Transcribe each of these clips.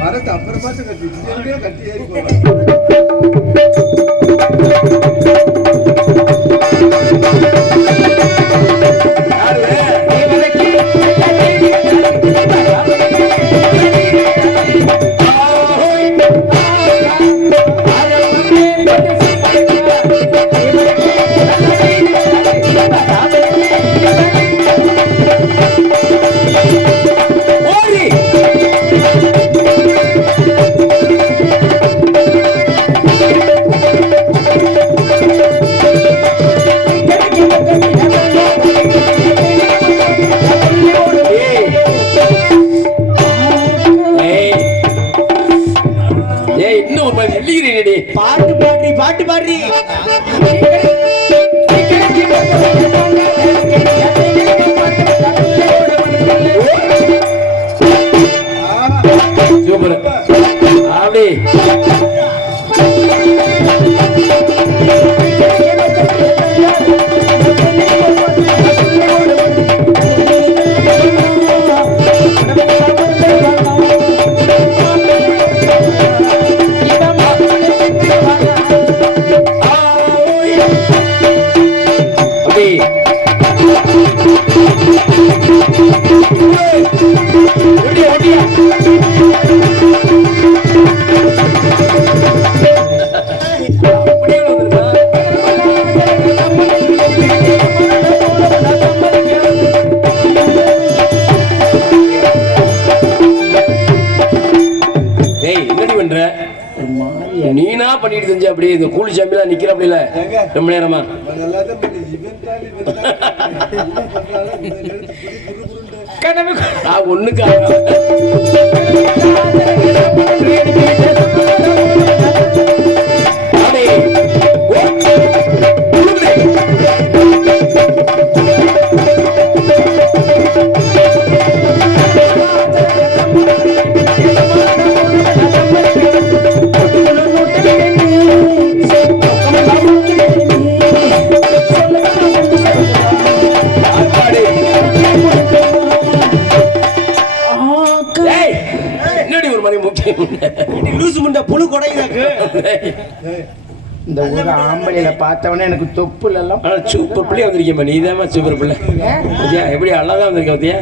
மரத்தை அப்புறமா கட்டி இங்கே கட்டி ஏறி போவாங்க பாட்டு பாடுறீங்க பண்ணிட்டு செஞ்ச அப்படியே இந்த கூலி சாமிலாம் நிக்கிற அப்படில ரொம்ப நேரமா? நல்லா தான் ஏய், என்னடி ஒரு மாதிரி முக்கியம் லூசு முண்டை புழு கொடையுதாக்கு? இந்த ஊர் ஆம்பளையில பார்த்தவொடனே எனக்கு தொப்புல எல்லாம் சூப்பர் பிள்ளை வந்திருக்கேன் நீ தான் சூப்பர் பிள்ளை. பாத்தியா, எப்படி அழகா வந்திருக்க பாத்தியா?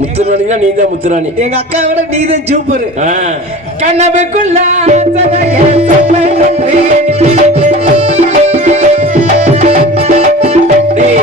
முத்துராணி தான் நீ தான் முத்துராணி. எங்க அக்கா விட நீ தான் சூப்பர் ஆ. கனவுக்குள்ள டேய்.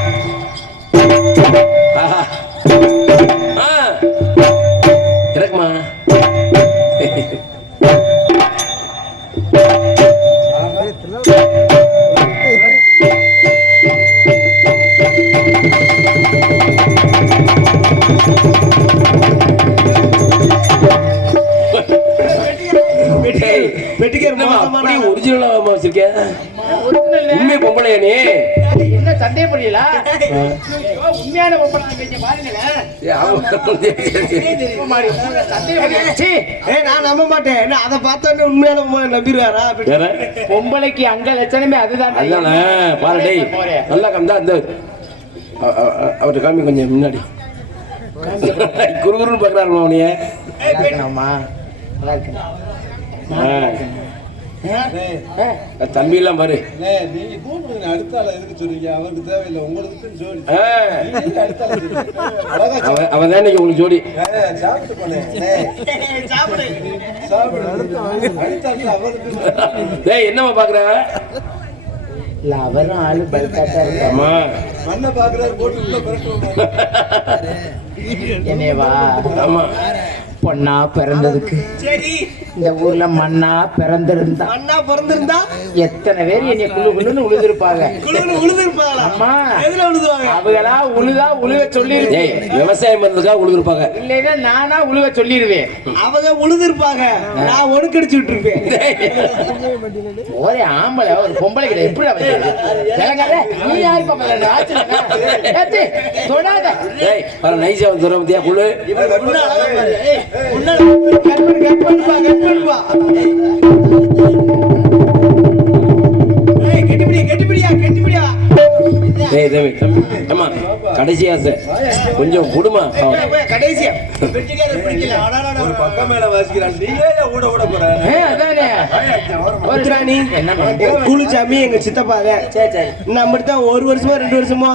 சந்தேகப்படல சீ ஏய் நான் நம்ப மாட்டேன். என்ன அதை பார்த்தோன்னே உண்மையான உண்மை நம்பிடுவாரா? பொம்பளைக்கு அங்க லட்சணமே அதுதான். பாரு டேய். நல்லா கந்தா இந்த அ- அ- அ- அவர்ட்ட காமி கொஞ்சம் முன்னாடி. குறுகுறுன்னு பார்க்குறாரு அவனைய? இருக்கணுமா நல்லா இருக்கணும் தம்பி எல்லாம் பாரு. நீங்க கூப்பிடுங்க அடுத்த ஆளை எதுக்கு சொல்றீங்க? அவருக்கு தேவையில்லை உங்களுக்கு ஜோடி. அவன் அவன் தான் இன்னைக்கு உங்களுக்கு ஜோடி. சாப்பிட்டு போனேன் சாப்பிடு. அடுத்த ஆள் அவருக்கு டேய் என்னம்மா பார்க்குற இல்ல அவரும் ஆளு பல்காட்டா ஆமா மண்ணை பாக்குறாரு போட்டு உள்ள ஆமா பொண்ணா பிறந்ததுக்கு. சரி. இந்த ஊர்ல மண்ணா பிறந்திருந்தா. அண்ணா பிறந்திருந்தா? எத்தனை பேர் என்னை குழு குழுன்னு உழுதுருப்பாங்க. அம்மா உழுதுவாங்க அவங்களா உழுதா ஏய் சொல்லிருக்கேன் விவசாயம் பண்ணதுக்காக கொடுத்துருப்பாங்க இல்லைன்னா நானா உழுவ சொல்லிருவேன் அவங்க உழுதுருப்பாங்க நான் ஒடுக்கடிச்சு விட்டுருப்பேன் ஒரே ஆம்பளை ஒரு பொம்பளை கிட்ட எப்படி விளங்காத? நீ யாரு தொடாத ஏய் வர நைஸா வந்து தர பத்தியா குழு கட் பண்ணு கட் பண்ணுப்பா கட் பண்ணுப்பா கடைசி ஆசை. கொஞ்சம் குடுமா. கடைசியா ஒரு பக்கம் மேல வாசிக்கிறான். நீயே போற? அதானே? குளிச்சாமி எங்க சித்தப்பா சரி சரி. நம்ம தான் ஒரு வருஷமா ரெண்டு வருஷமா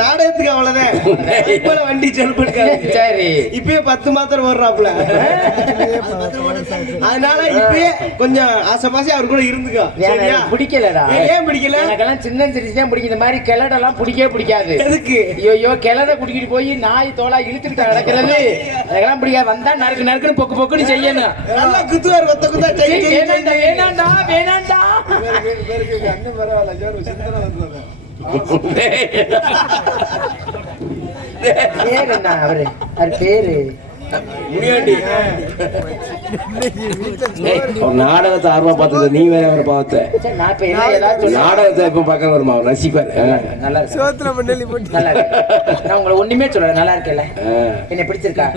நாடகத்துக்கு அவ்வளவுதான். இப்ப வண்டி செல்பு சரி. இப்பயே பத்து மாத்திரம் வர்றாப்புல அதனால இப்பயே கொஞ்சம் ஆசைப்பாசி அவர் கூட இருந்துக்கோ. பிடிக்கலடா? ஏன் பிடிக்கல? எனக்கெல்லாம் சின்ன சிரிச்சு தான் பிடிக்கும் இந்த மாதிரி கிளடெல்லாம் பிடிக்கவே பிடிக்காது. எதுக்கு? ஐயோ கிளட குடிக்கிட்டு போய் நாய் தோலா இழுத்துக்கிட்டு கிடக்கிறது அதெல்லாம் பிடிக்காது. வந்தா நறுக்கு நறுக்குன்னு பொக்கு பொக்குன்னு செய்யணும். நல்லா குத்துவார் கொத்த குத்தா வேணாண்டா. வேணாண்டா வேணாண்டா அண்ணன் பரவாயில்ல சிந்தனை வந்துடுறேன் பேர் அவரு? அவர் பேரு? ஒரு நாடகத்தை ஆர்வம் பார்த்தது நீ வேற வேற பார்த்த. நாடகத்தை எப்ப பார்க்க வருமா ரசிப்பார். நல்லா இருக்கு நல்லா இருக்கு. நான் உங்களை ஒண்ணுமே சொல்லல நல்லா இருக்கேல்ல. என்ன பிடிச்சிருக்கா?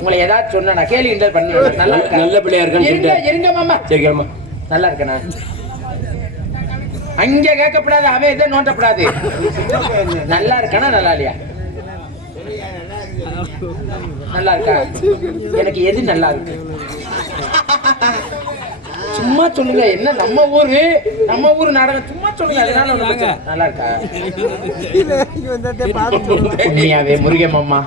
உங்களை ஏதாவது சொன்னா கேள்வி கிண்டல் பண்ணி நல்லா இருக்கா? நல்ல பிள்ளையா இருக்கான்னு இருங்க மாமா. சரி கிளம்பா. நல்லா இருக்கண்ணா அங்க கேட்கப்படாது அவன் எதை நோண்டப்படாது. நல்லா இருக்கானா நல்லா இல்லையா? நல்லா இருக்கா? எனக்கு எது நல்லா இருக்கு? சும்மா சொல்லுங்க. என்ன நம்ம ஊரு? நம்ம ஊரு நாடகம் சும்மா சொல்லுங்க. அதனால. நல்லா இருக்கா உண்மையாவே முருகன் மாமா.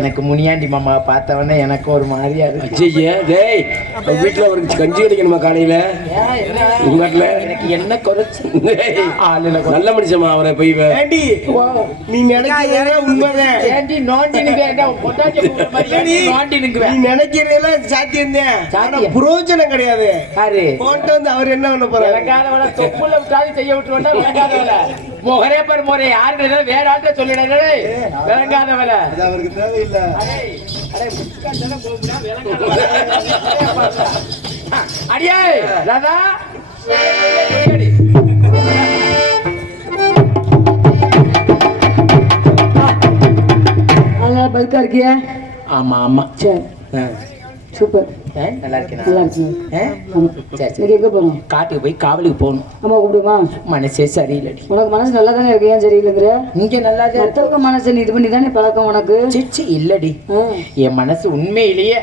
எனக்கு முனியாண்டி மாமா பார்த்தவொடனே எனக்கு ஒரு மாதிரியா இருக்கு. ஐயே, டேய் வீட்டுல ஒரு கஞ்சி கிடைக்கணுமா காலையில? ஏன், என்ன? உங்க வீட்டுல எனக்கு என்ன குறைச்சு நல்ல மனுஷமா அவரை போய். நீ நினைக்கிறதே உண்மைதான். ஏண்டி நோண்டி வேண்டாம் பொட்டாச்சி மாதிரி ஏண்டி, ஏண்டி நோண்டி நீ நினைக்கிறதெல்லாம் சாத்தியம். தான். புரோஜனம் கிடையாது. யாரு? போட்டு வந்து அவர் என்ன பண்ண போறாரு? விளங்காதவள தொப்புல விட்டாது செய்ய விட்டு வந்தா விளங்காதவள முகரே பர் முறை யாரு வேற ஆள்கிட்ட சொல்லிடாதே விளங்காதவள அது அவருக்கு தேவையில்லை. அடேய், ராதா. பல்கா இருக்கியா? ஆமா ஆமா. சரி. சூப்பர். நல்லா இருக்கேன் நல்லா இருக்கு ஆ? ஆமா. சரி சரி. இன்னைக்கு எங்க போறோம் காட்டுக்கு போய் காவலுக்கு போகணும். அம்மா கூப்பிடுமா? மனசே சரியில்லடி. உனக்கு மனசு நல்லா தானே இருக்கு? ஏன் சரியில்லைங்கிற? இங்க நல்லா தான் இருக்கு. மற்றவங்க மனசை நீ இது பண்ணி தானே பழக்கம் உனக்கு? சிச்சி இல்லடி. என் மனசு உண்மையிலேயே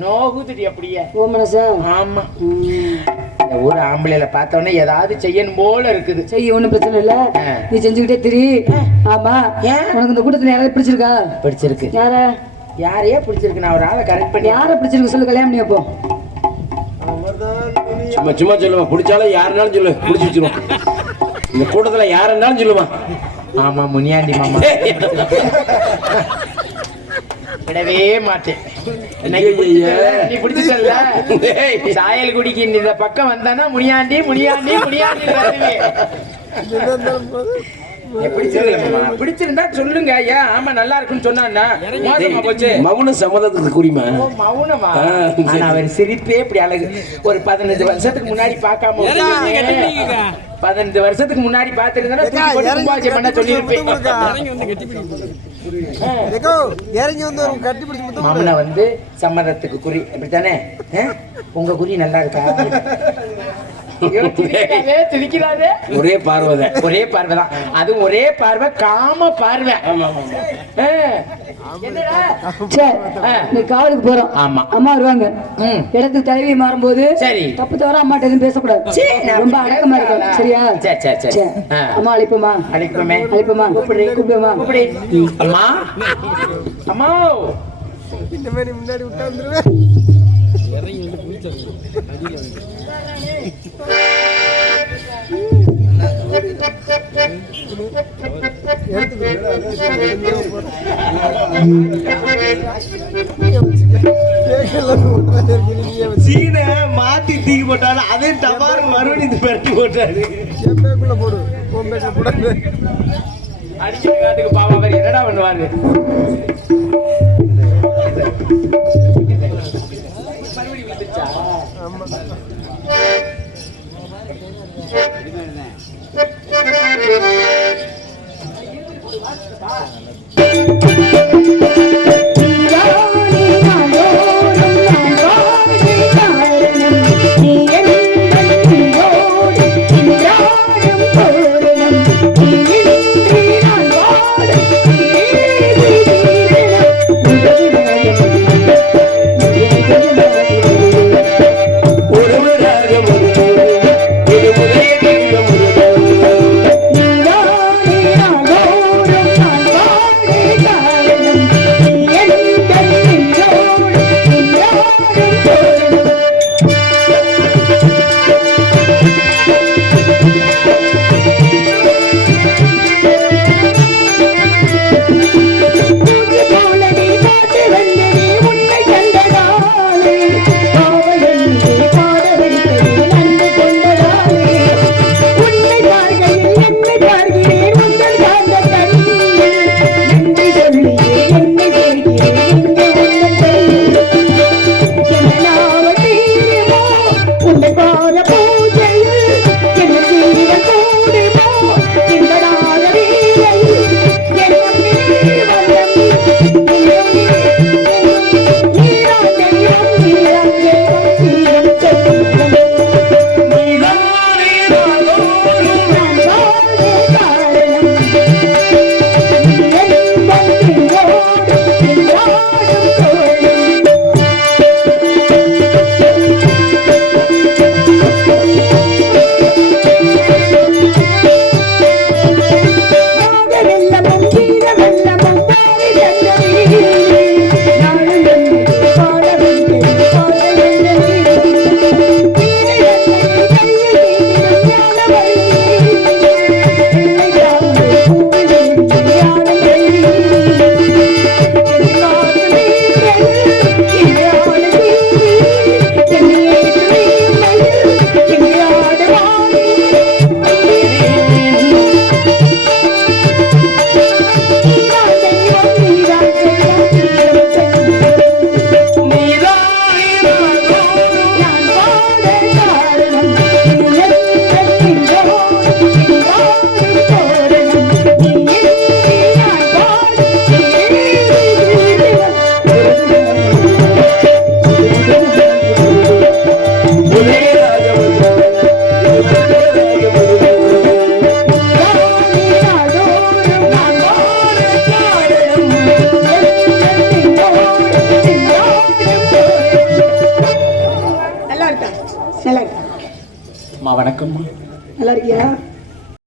நோகுதுடி அப்படியே. ஓ மனசா? ஆமா. ம். இந்த ஊர் ஆம்பளையில பார்த்தவொடனே ஏதாவது செய்யணும் போல இருக்குது. சரி ஒண்ணும் பிரச்சனை இல்ல. நீ செஞ்சுக்கிட்டே திரி. ஆமா. ஏன்? உனக்கு இந்த கூட்டத்துல யாராவது பிடிச்சிருக்கா? பிடிச்சிருக்கு. யார? யாரையே பிடிச்சிருக்கு? நான் ஒரு ஆளை கரெக்ட் பண்ணி யார பிடிச்சிருக்கு சொல்லு கல்யாணம் பண்ணி வைப்போ சும்மா சும்மா சொல்லுமா. பிடிச்சாலும் யாருனாலும் சொல்லு. பிடிச்சி வச்சிருவோம். இந்த கூட்டத்துல யாருன்னாலும் சொல்லுமா. ஆமா முனியாண்டி மாமா. விடவே மாட்டேன். நீ பிடிச்சிட்டல்ல டேய். சாயல் குடிக்கு இந்த பக்கம் வந்தானா முனியாண்டி முனியாண்டி முனியாண்டி பிடிச்சிருந்தா சொல்லுங்க. ஏன் ஆமா நல்லா இருக்குன்னு சொன்னா மோசமா போச்சு. மௌன சம்மதத்துக்கு குறிமா ஓ, மௌனமா? அவர் சிரிப்பே இப்படி அழகு. ஒரு பதினஞ்சு வருஷத்துக்கு முன்னாடி பார்க்காம. பதினஞ்சு வருஷத்துக்கு முன்னாடி பார்த்திருந்தா தூக்கி போட்டு கும்பாபிஷேகம் பண்ண சொல்லியிருப்பேன். இறங்கி வந்து ஒரு கட்டி பிடிச்சி மாமனை வந்து சம்மதத்துக்கு குறி. அப்படித்தானே? ஆ? உங்க குறி நல்லா இருக்கா? ஒரே பார்வைதான் ஒரே பார்வைதான். அது ஒரே பார்வை காம பார்வை. காவலுக்கு போறோம். ஆமா. அம்மா வருவாங்க. இடத்துக்கு தலைவி மாறும்போது சரி. தப்பு தவிர அம்மாட்ட எதுவும் பேசக்கூடாது. ரொம்ப அடக்கமா இருக்கணும் சரியா? சரி சரி சரி. சரி ஆ. அம்மா அழைப்போமா? அழைப்போமே. அழைப்போமா? கூப்பிடு. கூப்பிடுமா? கூப்பிடு. அம்மா. அம்மா இந்த மாதிரி முன்னாடி விட்டா வந்துருவேன் சீன மாத்தி தூக்கி போட்டாலும் அதே டபார் மறுபடியும் பெருக்கி போட்டாரு. அடிக்கிற காட்டுக்கு அவர் என்னடா பண்ணுவாரு? ஒருவராக